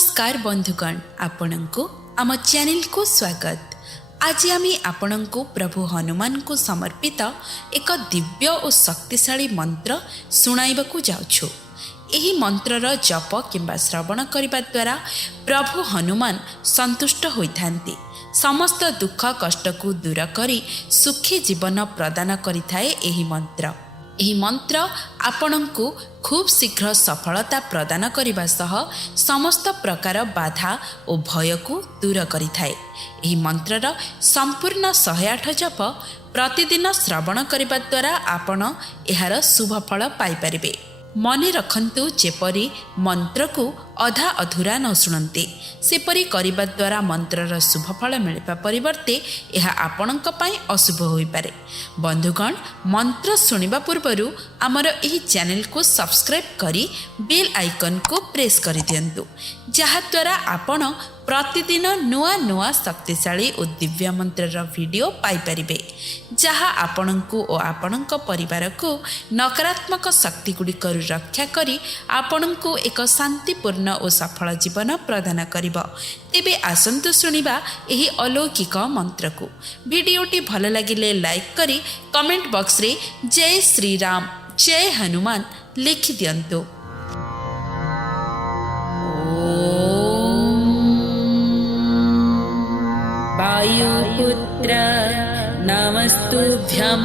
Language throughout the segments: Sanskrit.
नमस्कार बंधुगण, आपण को आम चैनल को स्वागत। आज आम आपण को प्रभु हनुमान को समर्पित एक दिव्य और शक्तिशाली मंत्र सुनाइबाकू जाउछु। एही मंत्रर जप किंबा श्रवण करने द्वारा प्रभु हनुमान संतुष्ट होइथांती। समस्त दुख कष्ट को दूर करी सुखी जीवन प्रदान करिथाए एही मंत्र। एही मंत्र आपणको खूब शीघ्र सफलता प्रदान करने सह समस्त प्रकार बाधा और भय को दूर करिथाए। एही मंत्रर संपूर्ण 108 जप प्रतिदिन श्रवण करने द्वारा आपण एहार शुभ फल पाई परिबे। मने रखंतु, जेपरी मंत्र को अधा अधूरा न शुणते सेपरी करने द्वारा मंत्रर शुभ फल मिलवा परिवर्ते यह आपणक पई अशुभ होई पारे। बंधुगण, मंत्र सुनिबा पूर्वरु आमर एही चैनल को सब्सक्राइब करी बेल आइकन को प्रेस करि दियंतु, जहा द्वारा आपण प्रतिदिन नुआ नुआ शक्तिशाली और दिव्य मंत्रर वीडियो पाई परिबे, जहा आपणको और आपणक परिवार को नकारात्मक शक्ति गुड़िकर रक्षा करी आपणको एक शांतिपूर्ण और सफल जीवन प्रदान करिबो। तेबे आसंतु सुनिबा एही अलौकिक मंत्र को। वीडियोटी भल लागिले लाइक करी कमेंट बॉक्स रे जय श्री राम जय हनुमान लिखि दियंतु। वायुपुत्र नमस्तुभ्यं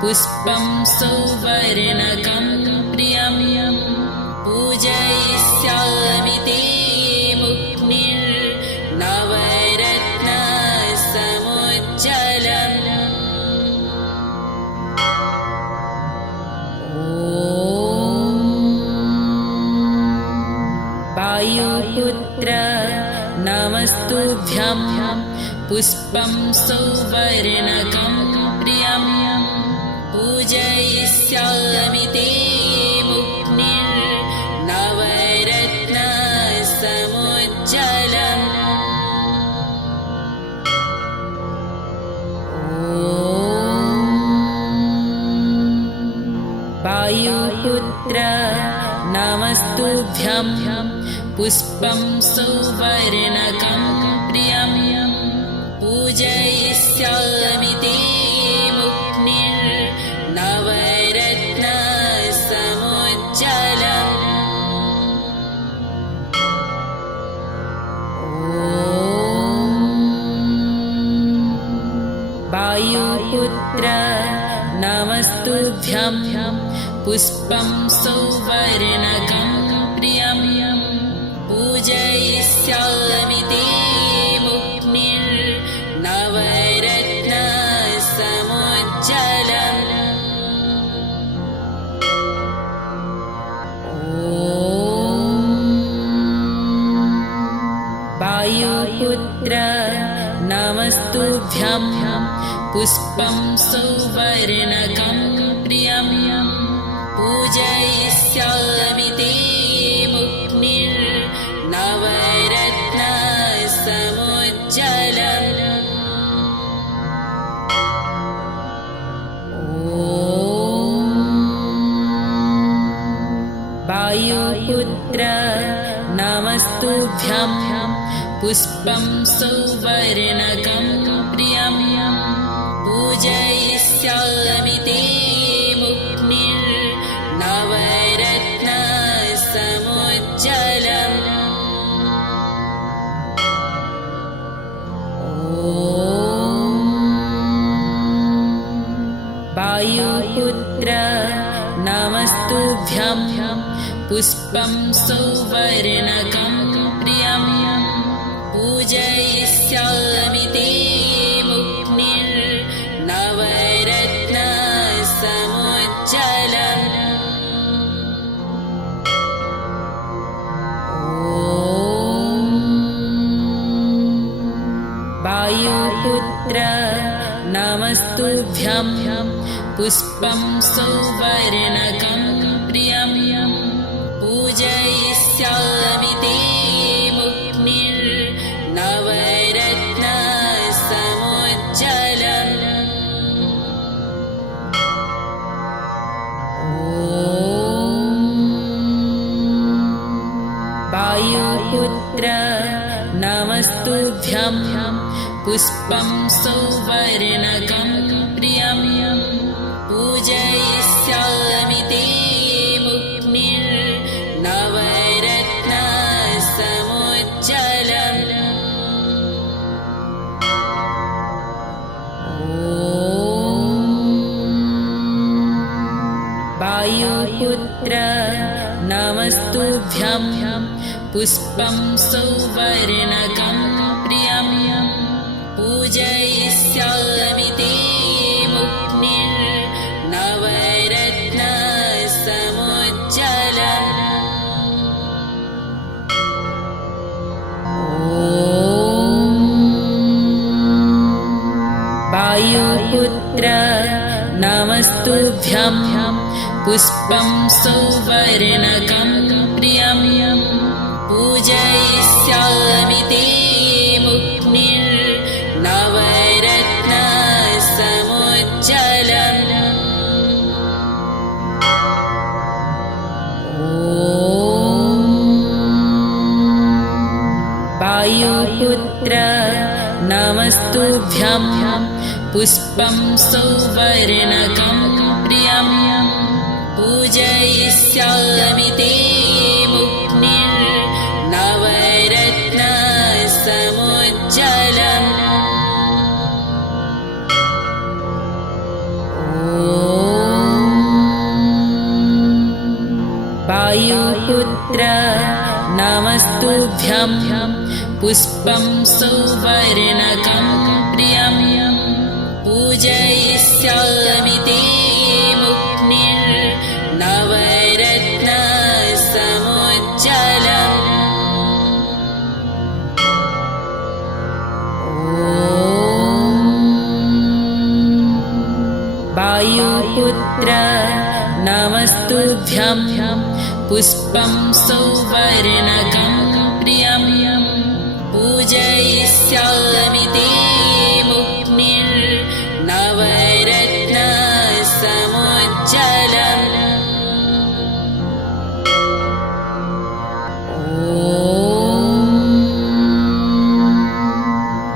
पुष्पं सौवर्णकं प्रियं पूजयिष्यामि ते मुक्तिर्नवरत्नसमुज्ज्वलम्। वायुपुत्र नमस्तुभ्यं पुष्पं सौवर्णकं प्रियं पूजयिष्यामि ते मुक्तिर्नवरत्नसमुज्ज्वलम्। वायुपुत्र नमस्तुभ्यं पुष्पं सौवर्णकं प्रियं पूजयिष्यामि ते मुक्तिर्नवरत्नसमुज्ज्वलम्। वायुपुत्र नमस्तुभ्यं पुष्पं सौवर्णकं प्रियं पूजयिष्यामि ते मुक्तिर्नवरत्नसमुज्ज्वलम्। वायुपुत्र नमस्तुभ्यं पुष्पं सौवर्णकं प्रियं पूजयिष्यामि ते मुक्तिर्नवरत्नसमुज्ज्वलम्। वायुपुत्र नमस्तुभ्यं पुष्पं सौवर्णकं प्रियं पूजयिष्यामि ते मुक्तिर्नवरत्नसमुज्ज्वलम्। वायुपुत्र नमस्तुभ्यं पुष्पं सौवर्णकं प्रियं पूजयिष्यामि ते मुक्तिर्नवरत्नसमुज्ज्वलम्। वायुपुत्र नमस्तुभ्यं पुष्पं सौवर्णकं प्रियं पूजयिष्यामि ते मुक्तिर्नवरत्नसमुज्ज्वलम्। वायुपुत्र पुष्पं सौवर्णकं प्रियं पूजयिष्यामि ते मुक्तिर्नवरत्नसमुज्ज्वलम्। वायुपुत्र नमस्तुभ्यं पुष्पं सौवर्णकं प्रियं पूजयिष्यामि ते मुक्तिर्नवरत्नसमुज्ज्वलम्। वायुपुत्र नमस्तुभ्यं पुष्पं सौवर्णकं प्रियं पूजयिष्यामि ते मुक्तिर्नवरत्नसमुज्ज्वलम्। वायुपुत्र नमस्तुभ्यं पुष्पं सौवर्णकं प्रियं पूजयिष्यामि ते मुक्तिर्नवरत्नसमुज्ज्वलम्। वायुपुत्र नमस्तुभ्यं पुष्पं सौवर्णकं प्रियं पूजयिष्यामि ते मुक्तिर्नवरत्नसमुज्ज्वलम्। वायुपुत्र नमस्तुभ्यं पुष्पं सौवर्णकं प्रियं पूजयिष्यामि ते मुक्तिर्नवरत्नसमुज्ज्वलम्।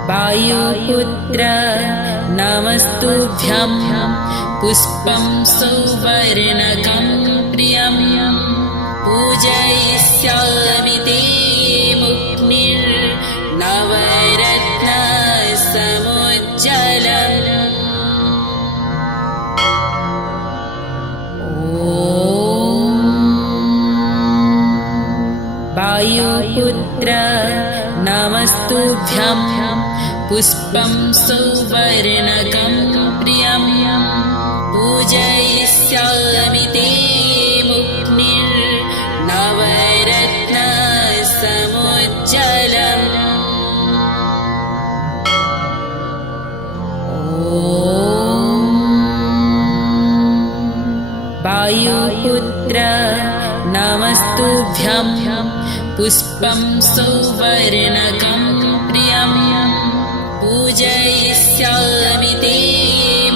वायुपुत्र नमस्तुभ्यं पुष्पं सौवर्णकं प्रियं पूजयिष्यामि ते मुक्तिर्नवरत्नसमुज्ज्वलम्। वायुपुत्र नमस्तुभ्यं पुष्पं सौवर्णकं प्रियं पूजयिष्यामि ते मुक्तिर्नवरत्नसमुज्ज्वलम्। वायुपुत्र नमस्तुभ्यं पुष्पं सौवर्णकं प्रियं पूजयिष्यामि ते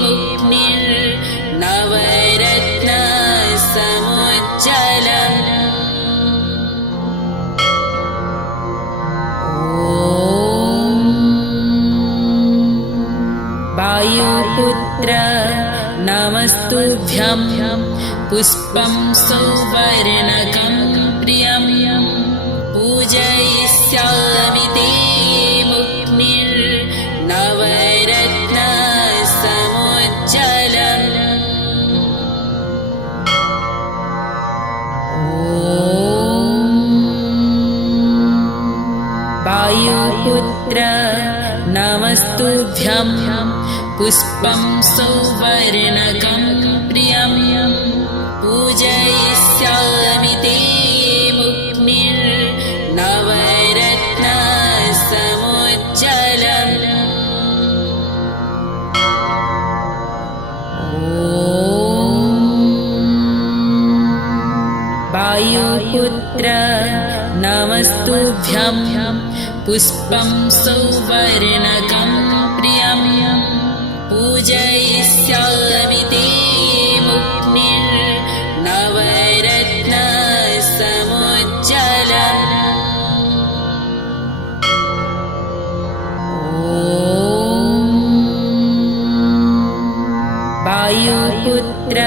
मुक्तिर्नवरत्नसमुज्ज्वलम्। वायुपुत्र नमस्तुभ्यं पुष्पं सौवर्णकं प्रियं पूजयिष्यामि ते मुक्तिर्नवरत्नसमुज्ज्वलम्। वायुपुत्र नमस्तुभ्यं पुष्पं सौवर्णकं प्रियं पूजयिष्यामि ते मुक्तिर्नवरत्नसमुज्ज्वलम्। वायुपुत्र नमस्तुभ्यं पुष्पं सौवर्णकं प्रियं पूजयिष्यामि ते मुक्तिर्नवरत्नसमुज्ज्वलम्। वायुपुत्र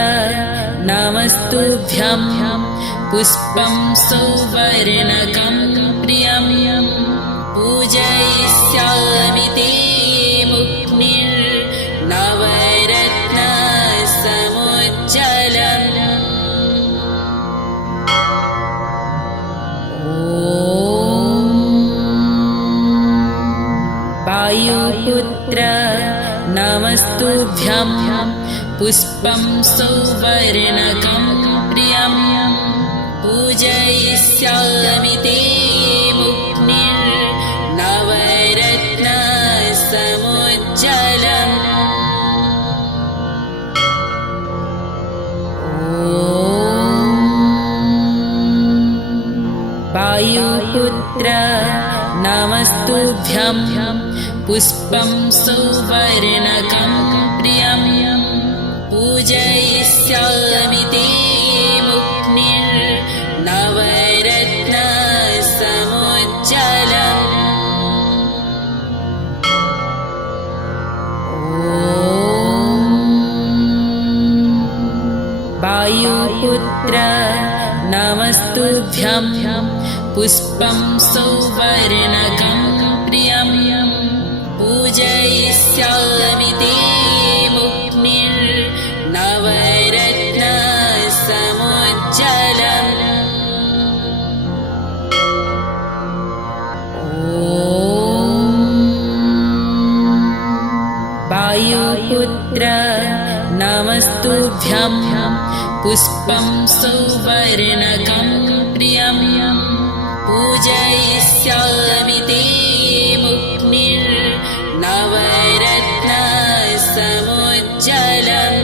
नमस्तुभ्यं पुष्पं सौवर्णकं प्रियं पूजयिष्यामि ते मुक्निर्नवरत्नसमुज्ज्वलम्। वायुपुत्र नमस्तुभ्यं पुष्पं सौवर्णकं प्रियं पूजयिष्यामि ते मुक्निर्नवरत्नसमुज्ज्वलम्। वायुपुत्र नमस्तुभ्यं पुष्पं सौवर्णकं प्रियं पूजयिष्यामि ते मुक्निर्नवरत्नसमुज्ज्वलम्। वायुपुत्र नमस्तुभ्यं पुष्पं सौवर्णकं प्रियं पूजयिष्यामि ते मुक्निर्नवरत्नसमुज्ज्वलम्। वायुपुत्र नमस्तुभ्यं पुष्पं सौवर्णकं प्रियं पूजयिष्यामि ते मुक्निर्नवरत्नसमुज्ज्वलम्।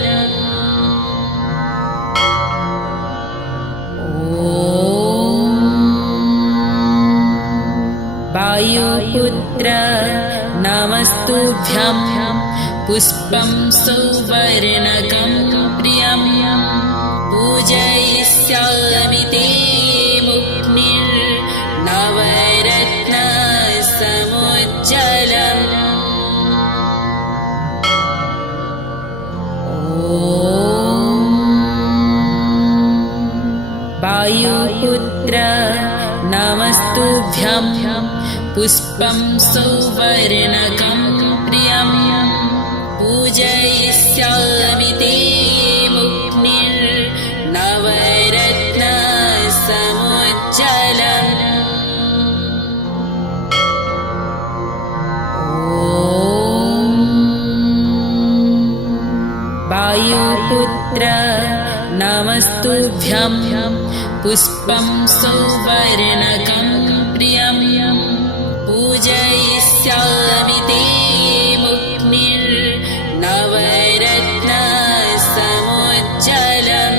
वायुपुत्र नमस्तुभ्यं पुष्पं सौवर्णकं प्रियं पूजयिष्यामि ते मुक्निर्नवरत्नसमुज्ज्वलम्। वायुपुत्र नमस्तुभ्यं पुष्पं सौवर्णकं प्रियं पूजयिष्यामि ते मुक्निर्नवरत्नसमुज्ज्वलम्। वायुपुत्र नमस्तुभ्यं पुष्पं सौवर्णकं प्रियं पूजयिष्यामि ते मुक्निर्नवरत्नसमुज्ज्वलम्।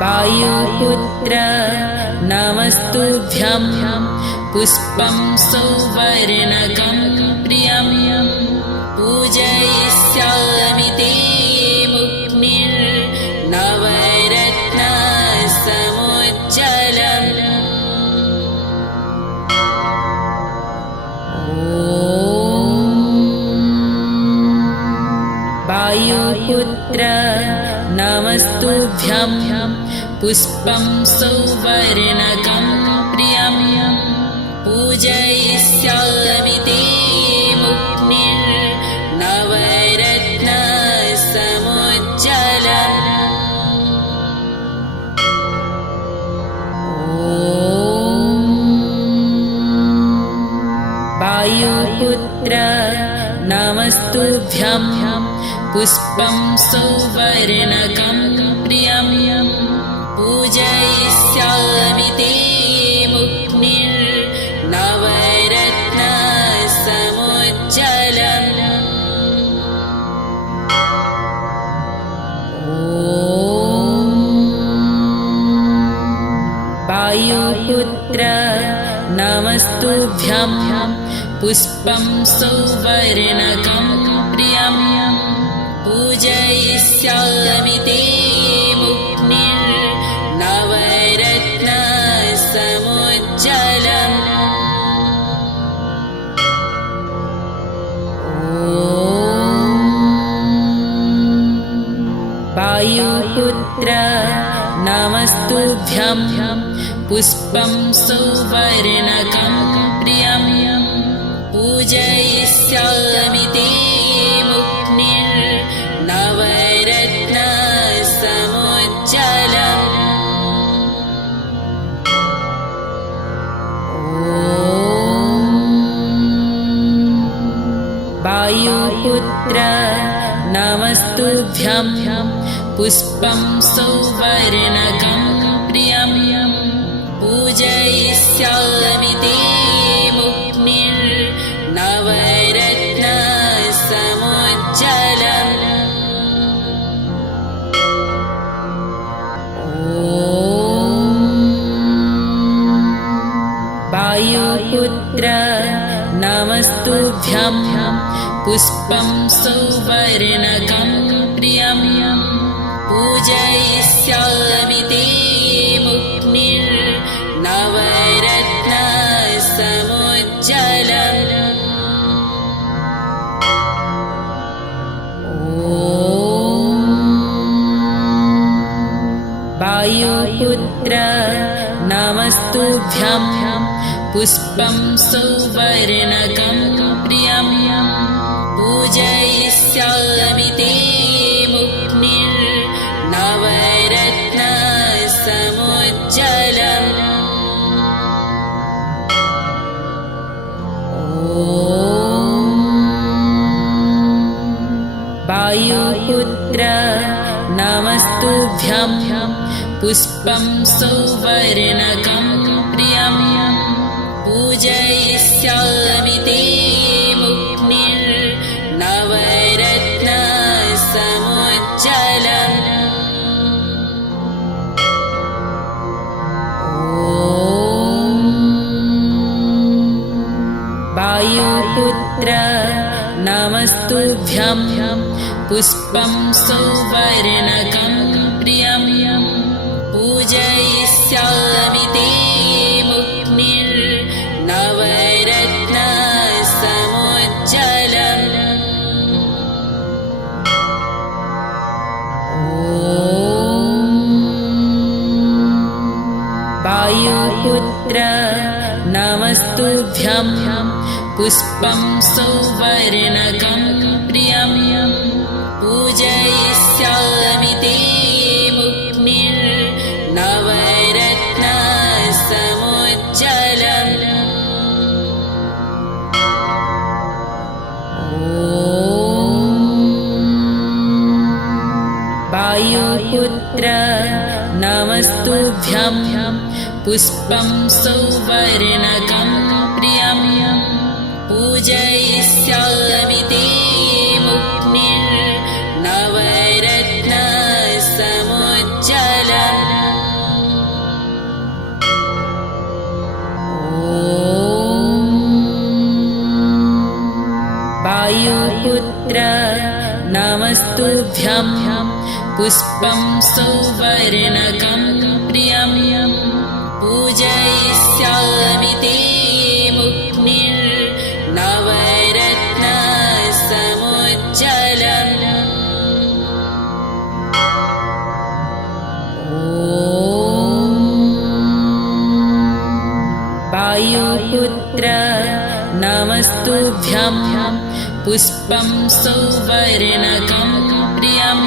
वायुपुत्र नमस्तुभ्यं पुष्पं सौवर्णकं प्रियं पूजयिष्यामि ते मुक्निर्नवरत्नसमुज्ज्वलम्। वायुपुत्र नमस्तुभ्यं पुष्पं सौवर्णकं प्रियं पूजयिष्यामि ते मुक्निर्नवरत्नसमुज्ज्वलम्। वायुपुत्र नमस्तुभ्यं पुष्पं सौवर्णकं प्रियं पूजयिष्यामि ते मुक्निर्नवरत्नसमुज्ज्वलम्। वायुपुत्र नमस्तुभ्यं पुष्पं सौवर्णकं प्रियं पूजयिष्यामि ते मुक्निर्नवरत्नसमुज्ज्वलम्। वायुपुत्र नमस्तुभ्यं पुष्पं सौवर्णकं प्रियं पूजयिष्यामि ते मुक्निर्नवरत्नसमुज्ज्वलम्। वायुपुत्र नमस्तुभ्यं पुष्पं सौवर्णकं प्रियं पूजयिष्यामि ते मुक्निर्नवरत्नसमुज्ज्वलम्। वायुपुत्र नमस्तुभ्यं पुष्पं सौवर्णकं प्रियं पूजयिष्यामि ते मुक्निर्नवरत्नसमुज्ज्वलम्। वायुपुत्र नमस्तुभ्यं पुष्पं सौवर्णकं प्रियं पूजयिष्यामि ते मुक्निर्नवरत्नसमुज्ज्वलम्। वायुपुत्र नमस्तुभ्यं पुष्पं सौवर्णकं प्रियं पूजयिष्यामि ते मुक्निर्नवरत्नसमुज्ज्वलम्। वायुपुत्र नमस्तुभ्यं पुष्पं सौवर्णकं प्रियं पूजयिष्यामि ते मुक्निर्नवरत्नसमुज्ज्वलम्। वायुपुत्र नमस्तुभ्यं पुष्पं सौवर्णकं प्रियं पूजयिष्यामि ते मुक्निर्नवरत्नसमुज्ज्वलम्। वायुपुत्र नमस्तुभ्यं पुष्पं सौवर्णकं प्रियं पूजयिष्यामि ते मुक्निर्नवरत्नसमुज्ज्वलम्। वायुपुत्र नमस्तुभ्यं पुष्पं सौवर्णकं प्रियं पूजयिष्यामि ते मुक्निर्नवरत्नसमुज्ज्वलम्। वायुपुत्र नमस्तुभ्यं पुष्पं सौवर्णकं प्रियं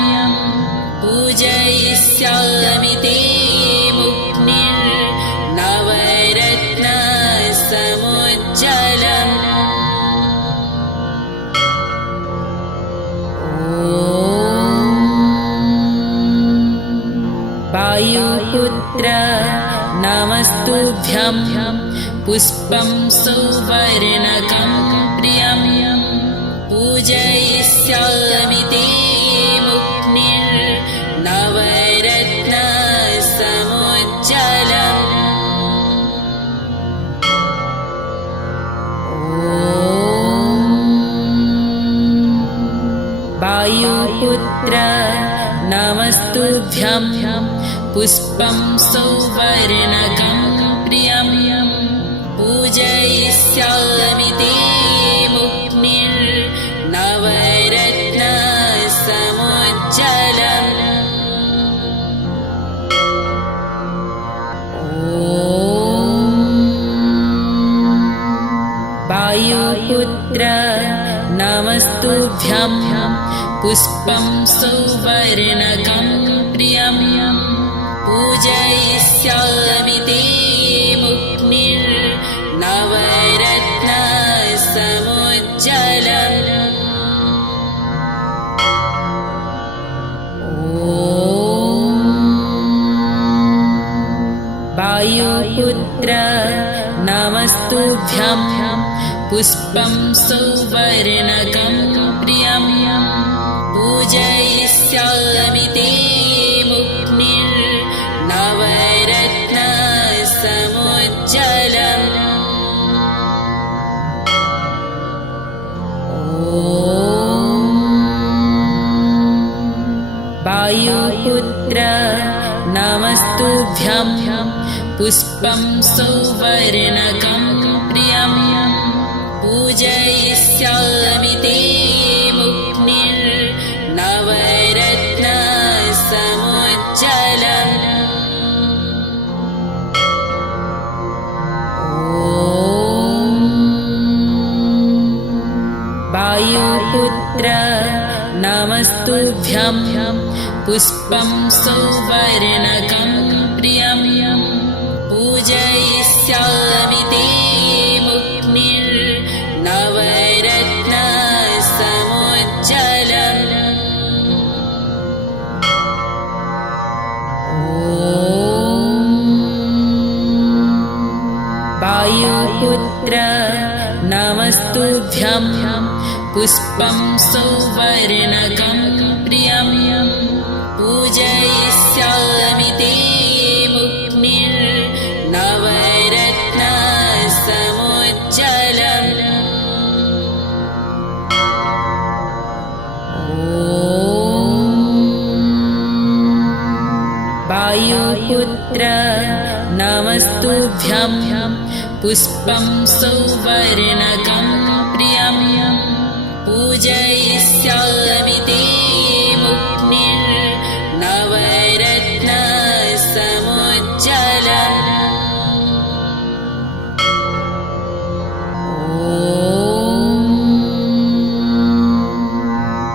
पूजयिष्यामि ते मुक्निर्नवरत्नसमुज्ज्वलम्। वायुपुत्र नमस्तुभ्यं पुष्पं सौवर्णकं प्रियं पूजयिष्यामि ते मुक्निर्नवरत्नसमुज्ज्वलम्। वायुपुत्र नमस्तुभ्यं पुष्पं सौवर्णकं प्रियं पूजयिष्यामि ते मुक्निर्नवरत्नसमुज्ज्वलम्। वायुपुत्र नमस्तुभ्यं पुष्पं सौवर्णकं प्रियं पूजयिष्यामि ते मुक्निर्नवरत्नसमुज्ज्वलम्। वायुपुत्र नमस्तुभ्यं पुष्पं सौवर्णकं प्रियं पूजयिष्यामि ते मुक्निर्नवरत्नसमुज्ज्वलम्। वायुपुत्र नमस्तुभ्यं पुष्पं सौवर्णकं प्रियं पूजयिष्यामि ते मुक्निर्नवरत्नसमुज्ज्वलम्। वायुपुत्र नमस्तुभ्यं पुष्पं सौवर्णकं प्रियं पूजयिष्यामि ते मुक्निर्नवरत्नसमुज्ज्वलम्। वायुपुत्र नमस्तुभ्यं पुष्पं सौवर्णकं प्रियं पूजयिष्यामि ते मुक्निर्नवरत्नसमुज्ज्वलम्। वायुपुत्र नमस्तुभ्यं पुष्पं सौवर्णकं प्रियं पूजयिष्यामि ते मुक्निर्नवरत्नसमुज्ज्वलम्।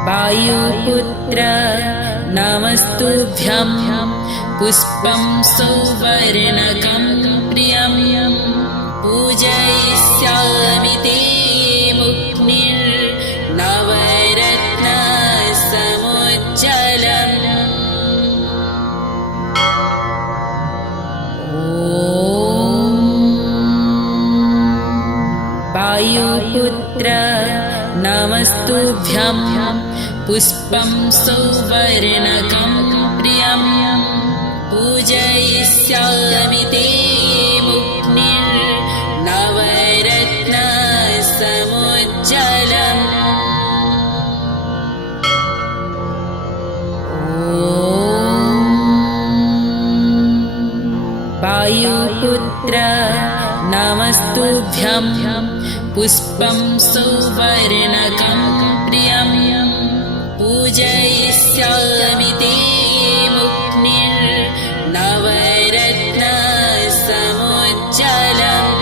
वायुपुत्र नमस्तुभ्यं पुष्पं सौवर्णकं प्रियं पूजयिष्यामि ते मुक्निर्नवरत्नसमुज्ज्वलम्। वायुपुत्र नमस्तुभ्यं पुष्पं सौवर्णकं प्रियं पूजयिष्यामि ते मुक्निर्नवरत्नसमुज्ज्वलम्। वायुपुत्र नमस्तुभ्यं पुष्पं सौवर्णकं प्रियं पूजयिष्यामि ते मुक्निर्नवरत्नसमुज्ज्वलम्।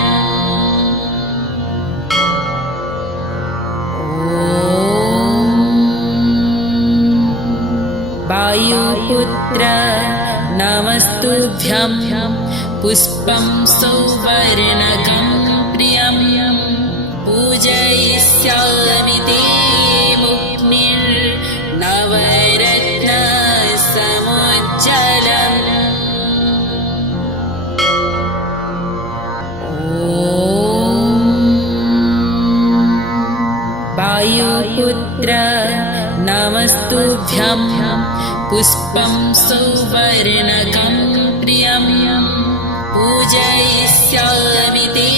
वायुपुत्र नमस्तुभ्यं पुष्पं सौवर्णकं प्रियं पूजयिष्यामि ते मुक्निर्नवरत्नसमुज्ज्वलम्। वायुपुत्र नमस्तुभ्यं पुष्पं सौवर्णकं प्रियं पूजयिष्यामि ते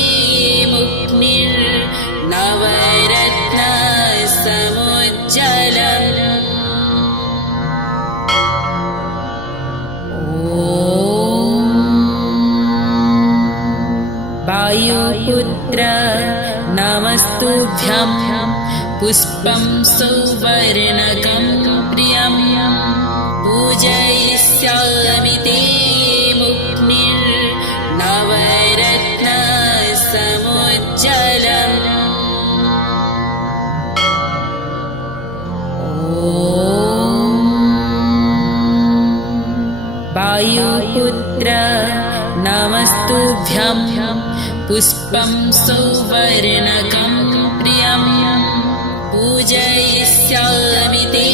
मुक्निर्नवरत्नसमुज्ज्वलम्। वायुपुत्र नमस्तुभ्यं पुष्पं सौवर्णकं प्रियं पूजयिष्यामि ते मुक्निर्नवरत्नसमुज्ज्वलम्। नमस्तुभ्यं पुष्पं सौवर्णकं प्रियं पूजयिष्यामि ते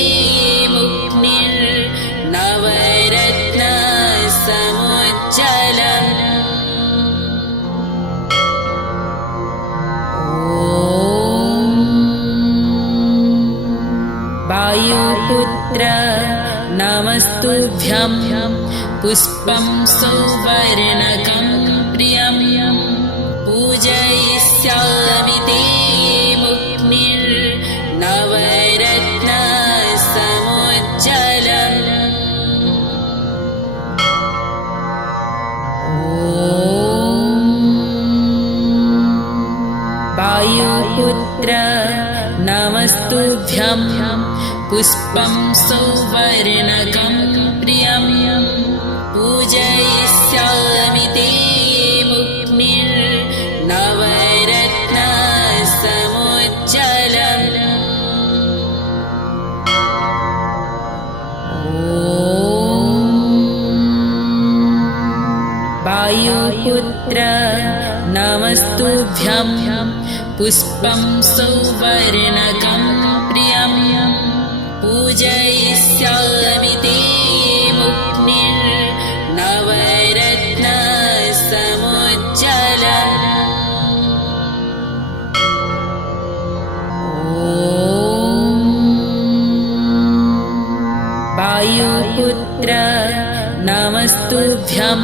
मुक्निर्नवरत्नसमुज्ज्वलम्। वायुपुत्र नमस्तुभ्यं पुष्पं सौवर्णकं प्रियं पूजयिष्यामि ते मुक्निर्नवरत्नसमुज्ज्वलम्। वायुपुत्र नमस्तुभ्यं पुष्पं सौवर्णकं प्रियं पूजयिष्यामि ते मुक्निर्नवरत्नसमुज्ज्वलम्। वायुपुत्र नमस्तुभ्यं पुष्पं सौवर्णकं प्रियं पूजयिष्यामि ते मुक्निर्नवरत्नसमुज्ज्वलम्। वायुपुत्र नमस्तुभ्यं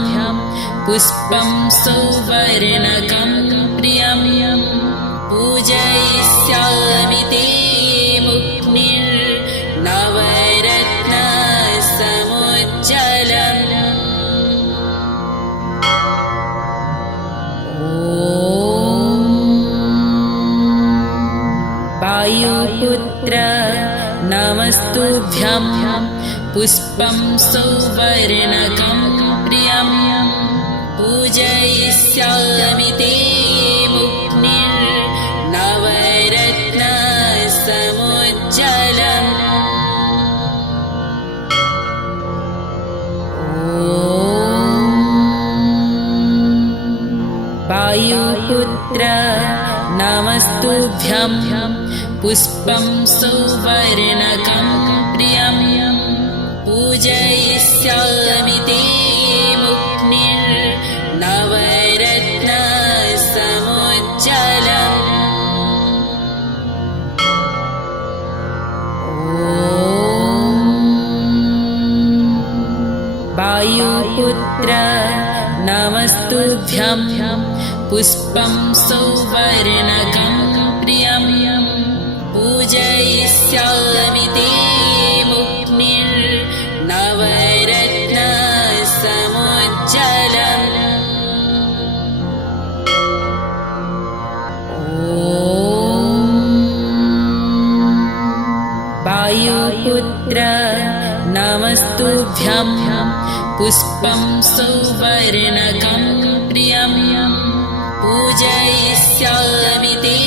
पुष्पं सौवर्णकं प्रियं पूजयिष्यामि ते मुक्निर्नवरत्नसमुज्ज्वलम्। वायुपुत्र नमस्तुभ्यं पुष्पं सौवर्णकं प्रियं पूजयिष्यामि ते मुक्निर्नवरत्नसमुज्ज्वलम्। वायुपुत्र नमस्तुभ्यं पुष्पं सौवर्णकं प्रियं पूजयिष्यामि ते मुक्निर्नवरत्नसमुज्ज्वलम्। वायुपुत्र नमस्तुभ्यं पुष्पं सौवर्णकं प्रियं पूजयिष्यामि ते मुक्निर्नवरत्नसमुज्ज्वलम्। वायुपुत्र नमस्तुभ्यं पुष्पं सौवर्णकं प्रियं पूजयिष्यामि ते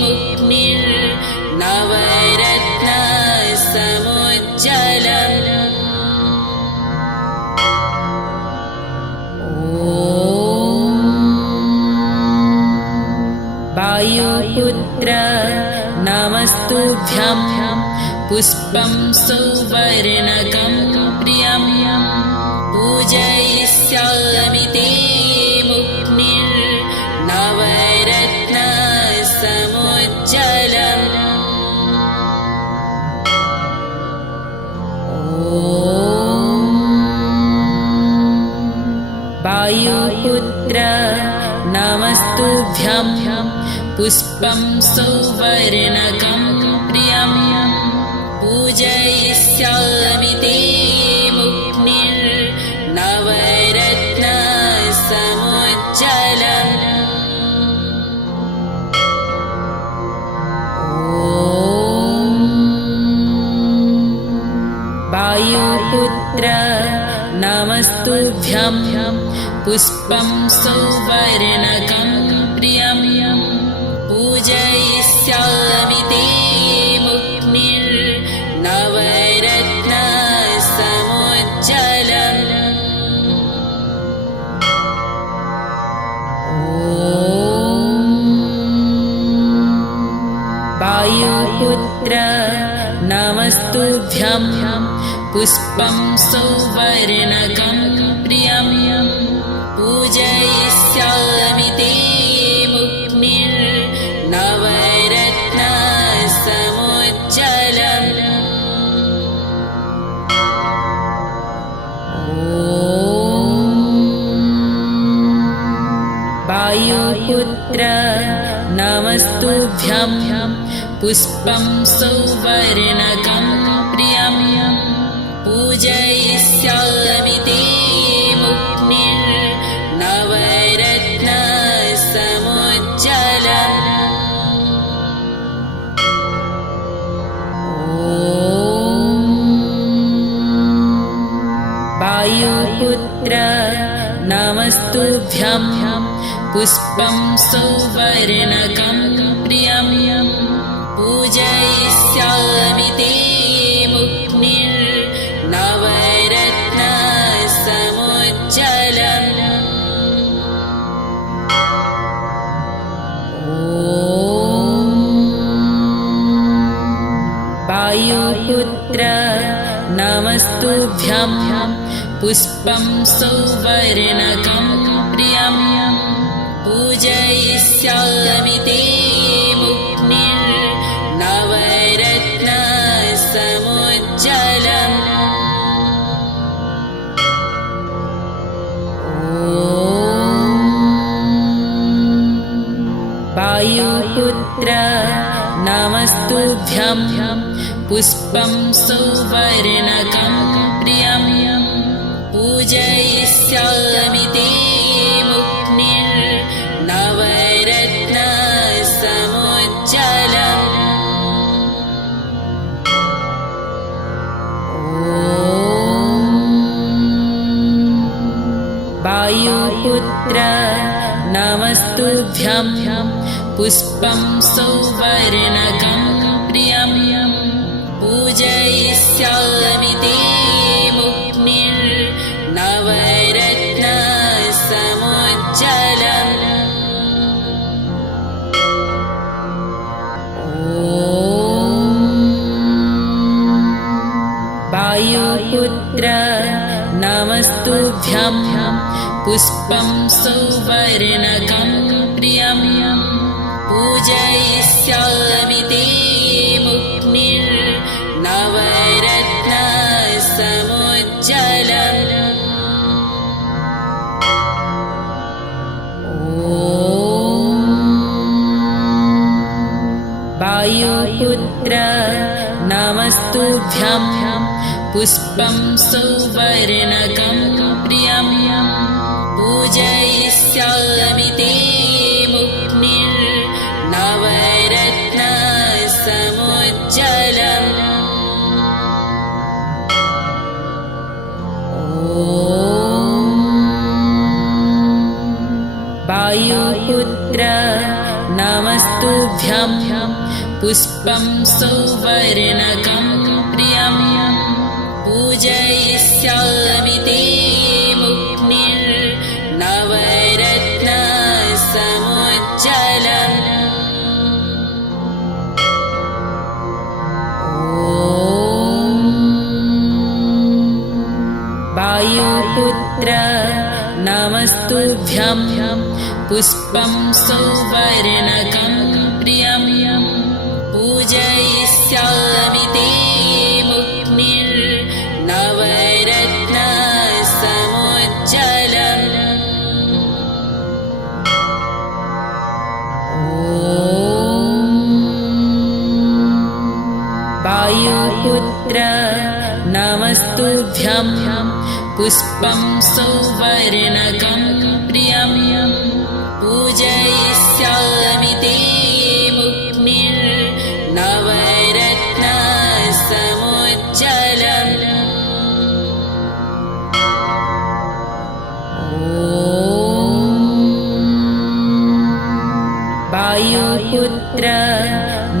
मुक्निर्नवरत्नसमुज्ज्वलम्। वायुपुत्र नमस्तुभ्यं पुष्पं सौवर्णकं प्रियं पूजयिष्यामि ते मुक्निर्नवरत्नसमुज्ज्वलम्। वायुपुत्र नमस्तुभ्यं पुष्पं सौवर्णकं प्रियं पूजयिष्यामि ते मुक्निर्नवरत्नसमुज्ज्वलम्। वायुपुत्र नमस्तुभ्यं पुष्पं सौवर्णकं प्रियं पूजयिष्यामि ते मुक्निर्नवरत्नसमुज्ज्वलम्। वायुपुत्र नमस्तुभ्यं पुष्पं सौवर्णकं प्रियं पूजयिष्यामि ते मुक्निर्नवरत्नसमुज्ज्वलम्। वायुपुत्र नमस्तुभ्यं पुष्पं सौवर्णकं प्रियं पूजयिष्यामि ते मुक्निर्नवरत्नसमुज्ज्वलम्। वायुपुत्र नमस्तुभ्यं पुष्पं सौवर्णकं प्रियं पूजयिष्यामि ते मुक्निर्नवरत्नसमुज्ज्वलम्। वायुपुत्र नमस्तुभ्यं पुष्पं सौवर्णकं प्रियं पूजयिष्यामि ते मुक्निर्नवरत्नसमुज्ज्वलम्। वायुपुत्र नमस्तुभ्यं पुष्पं सौवर्णकं प्रियं पूजयिष्यामि ते मुक्निर्नवरत्नसमुज्ज्वलम्। वायुपुत्र नमस्तुभ्यं पुष्पं सौवर्णकं प्रियं पूजयिष्यामि ते मुक्निर्नवरत्नसमुज्ज्वलम्। वायुपुत्र नमस्तुभ्यं पुष्पं सौवर्णकं प्रियं पूजयिष्यामि ते मुक्निर्नवरत्नसमुज्ज्वलम्। वायुपुत्र नमस्तुभ्यं पुष्पं सौवर्णकं प्रियं पूजयिष्यामि ते मुक्निर्नवरत्नसमुज्ज्वलम्। वायुपुत्र नमस्तुभ्यं पुष्पं सौवर्णकं प्रियं पूजयिष्यामि ते मुक्निर्नवरत्नसमुज्ज्वलम्। वायुपुत्र नमस्तुभ्यं पुष्पं सौवर्णकं प्रियं पूजयिष्यामि ते मुक्निर्नवरत्नसमुज्ज्वलम्। वायुपुत्र नमस्तुभ्यं पुष्पं सौवर्णकं प्रियं पूजयिष्यामि ते मुक्निर्नवरत्नसमुज्ज्वलम्। वायुपुत्र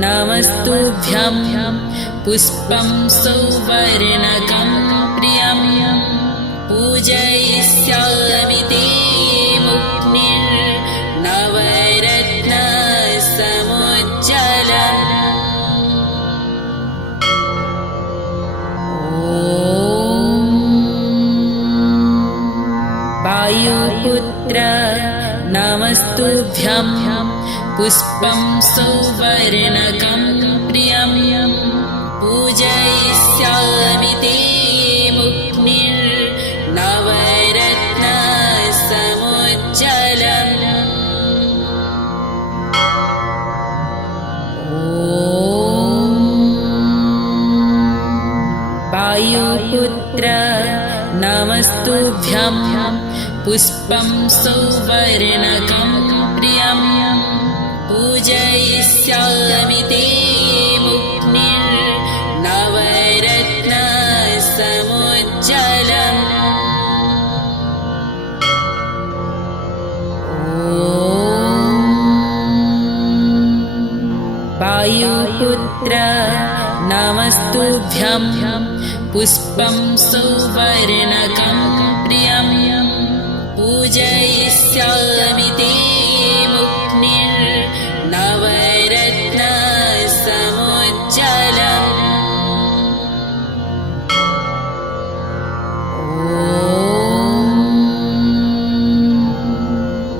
नमस्तुभ्यं पुष्पं सौवर्णकं प्रियं पूजयिष्यामि ते मुक्निर्नवरत्नसमुज्ज्वलम्। नमस्तुभ्यं पुष्पं सौवर्णकं प्रियं पूजयिष्यामि ते मुक्निर्नवरत्नसमुज्ज्वलम्। वायुपुत्र नमस्तुभ्यं पुष्पं सौवर्णकं प्रियं पूजयिष्यामि ते मुक्निर्नवरत्नसमुज्ज्वलम्। वायुपुत्र नमस्तुभ्यं पुष्पं सौवर्णकं प्रियं पूजयिष्यामि ते मुक्निर्नवरत्नसमुज्ज्वलम्।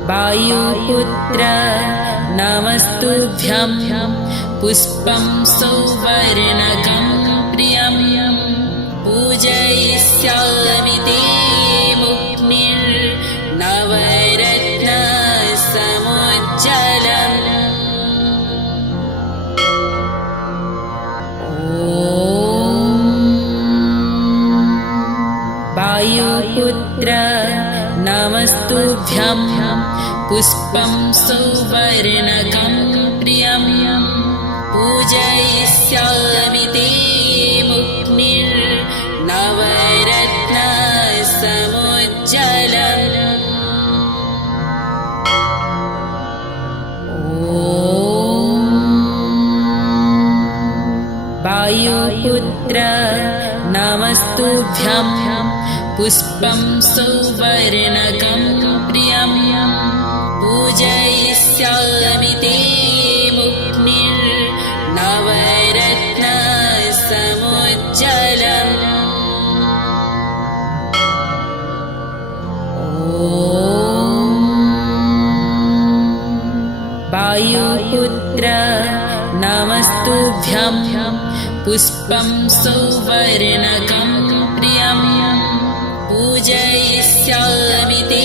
वायुपुत्र नमस्तुभ्यं पुष्पं सौवर्णकं प्रियं पूजयिष्यामि ते मुक्निर्नवरत्नसमुज्ज्वलम्। वायुपुत्र नमस्तुभ्यं पुष्पं सौवर्णकं प्रियं पूजयिष्यामि ते मुक्निर्नवरत्नसमुज्ज्वलम्। वायुपुत्र नमस्तुभ्यं पुष्पं सौवर्णकं प्रियं पूजयिष्यामि ते मुक्निर्नवरत्नसमुज्ज्वलम्। वायुपुत्र नमस्तुभ्यं पुष्पं सौवर्णकं प्रियं पूजयिष्यामि ते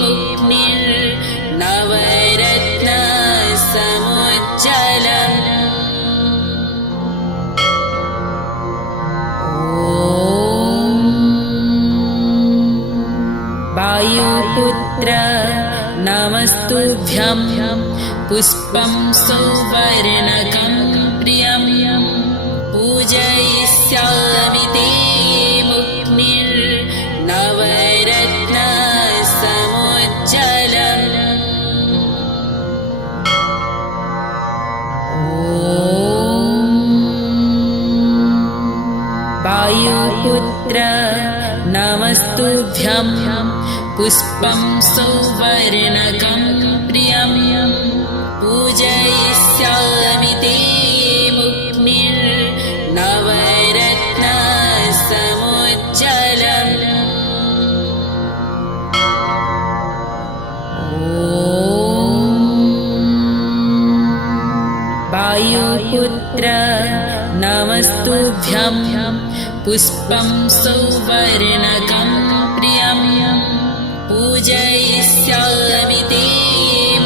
मुक्निर्नवरत्नसमुज्ज्वलम्। वायुपुत्र नमस्तुभ्यं पुष्पं सौवर्णकं प्रियं पूजयिष्यामि ते मुक्निर्नवरत्नसमुज्ज्वलम्। वायुपुत्र नमस्तुभ्यं पुष्पं सौवर्णकं प्रियं पूजयिष्यामि ते मुक्निर्नवरत्नसमुज्ज्वलम्। वायुपुत्र नमस्तुभ्यं पुष्पं सौवर्णकं प्रियं पूजयिष्यामि ते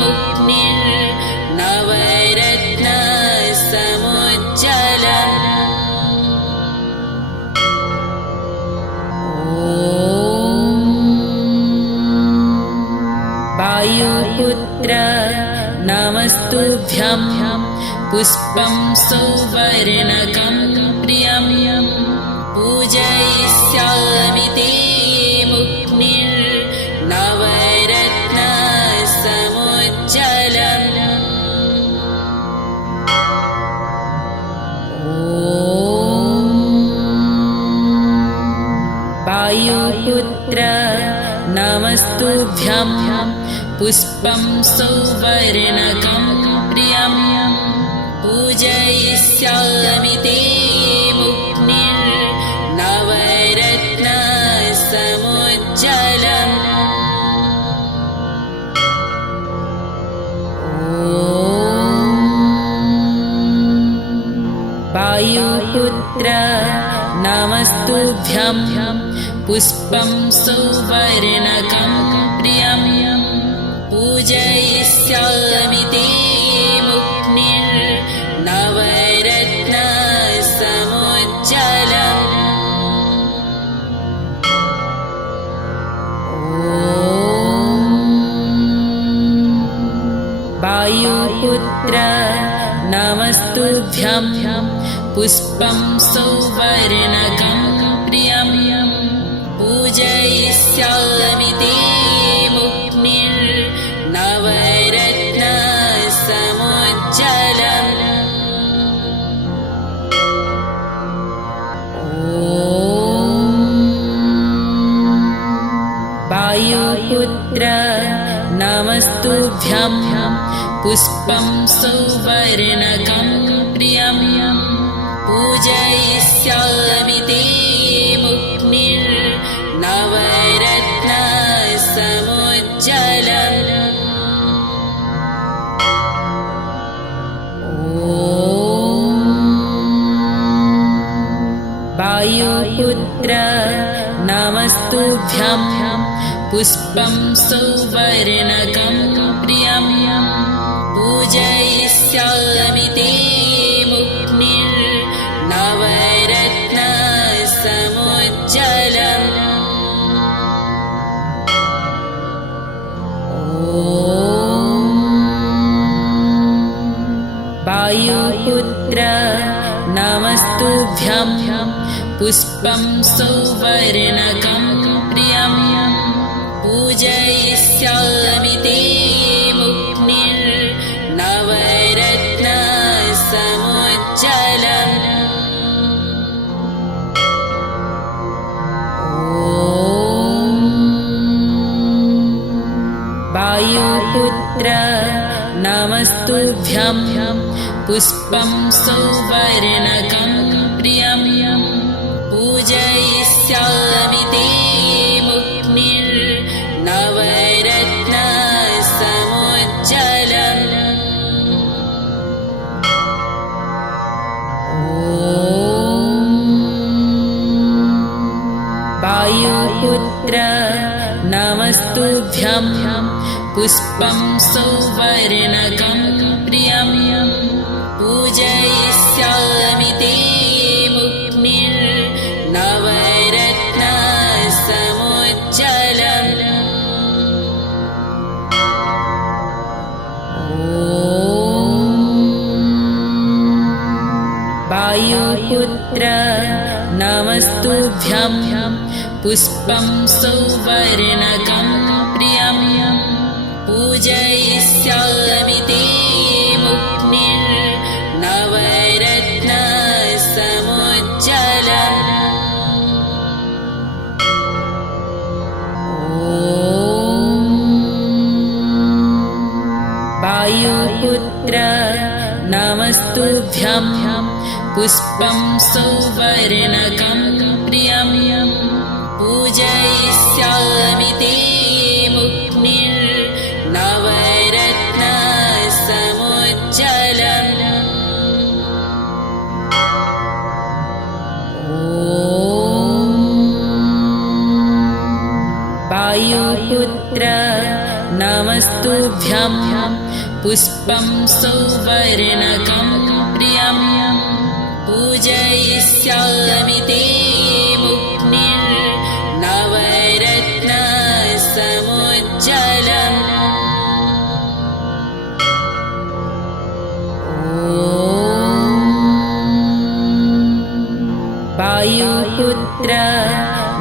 मुक्निर्नवरत्नसमुज्ज्वलम्। वायुपुत्र नमस्तुभ्यं पुष्पं सौवर्णकं प्रियं पूजयिष्यामि ते मुक्निर्नवरत्नसमुज्ज्वलम्। वायुपुत्र नमस्तुभ्यं पुष्पं सौवर्णकं प्रियं पूजयिष्यामि ते मुक्निर्नवरत्नसमुज्ज्वलम्। वायुपुत्र नमस्तुभ्यं पुष्पं सौवर्णकं प्रियं पूजयिष्यामि ते मुक्निर्नवरत्नसमुज्ज्वलम्। वायुपुत्र नमस्तुभ्यं पुष्पं सौवर्णकं प्रियं पूजयिष्यामि ते मुक्निर्नवरत्नसमुज्ज्वलम्। वायुपुत्र नमस्तुभ्यं पुष्पं सौवर्णकं प्रियं पूजयिष्यामि ते मुक्निर्नवरत्नसमुज्ज्वलम्। वायुपुत्र नमस्तुभ्यं पुष्पं सौवर्णकं प्रियं पूजयिष्यामि ते मुक्निर्नवरत्नसमुज्ज्वलम्। वायुपुत्र नमस्तुभ्यं पुष्पं सौवर्णकं प्रियं पूजयिष्यामि ते मुक्निर्नवरत्नसमुज्ज्वलम्। वायुपुत्र नमस्तुभ्यं पुष्पं सौवर्णकं प्रियं पूजयिष्यामि ते मुक्निर्नवरत्नसमुज्ज्वलम्। वायुपुत्र नमस्तुभ्यं पुष्पं सौवर्णकं प्रियं पूजयिष्यामि ते मुक्निर्नवरत्नसमुज्ज्वलम्। वायुपुत्र नमस्तुभ्यं पुष्पं सौवर्णकं प्रियं पूजयिष्यामि ते मुक्निर्नवरत्नसमुज्ज्वलम्। वायुपुत्र नमस्तुभ्यं पुष्पं सौवर्णकं प्रियं पूजयिष्यामि ते मुक्निर्नवरत्नसमुज्ज्वलम्। वायुपुत्र नमस्तुभ्यं पुष्पं सौवर्णकं प्रियं पूजयिष्यामि ते मुक्निर्नवरत्नसमुज्ज्वलम्। वायुपुत्र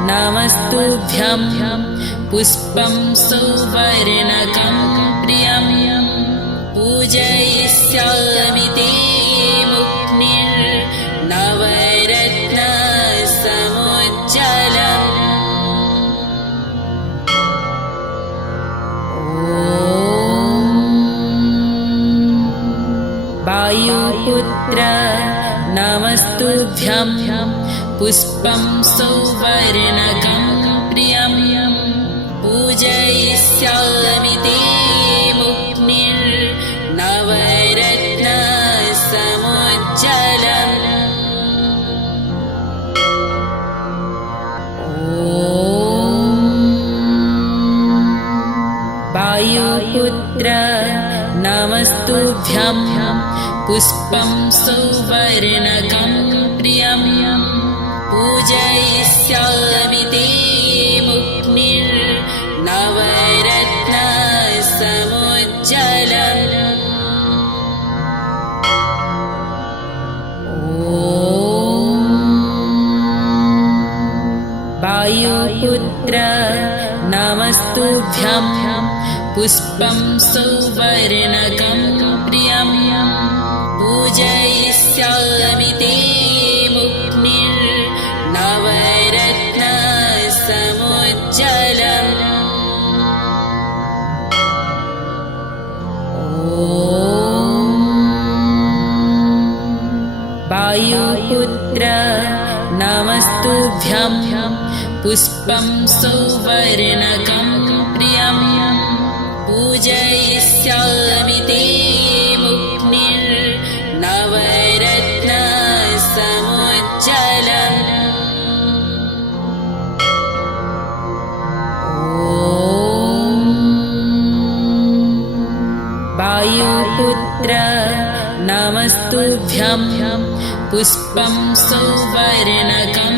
नमस्तुभ्यं पुष्पं सौवर्णकं प्रियं पूजयिष्यामि ते मुक्निर्नवरत्नसमुज्ज्वलम्। वायुपुत्र नमस्तुभ्यं पुष्पं सौवर्णकं प्रियं पूजयिष्यामि ते मुक्निर्नवरत्नसमुज्ज्वलम्। नमस्तुभ्यं पुष्पं सौवर्णकं प्रियं पूजयिष्यामि ते मुक्निर्नवरत्नसमुज्ज्वलम्। वायुपुत्र नमस्तुभ्यं पुष्पं सौवर्णकं प्रियं पूजयिष्यामि ते मुक्निर्नवरत्नसमुज्ज्वलम्। वायुपुत्र नमस्तुभ्यं पुष्पं सौवर्णकं प्रियं पूजयिष्यामि ते मुक्निर्नवरत्नसमुज्ज्वलम्। वायुपुत्र नमस्तुभ्यं पुष्पं सौवर्णकं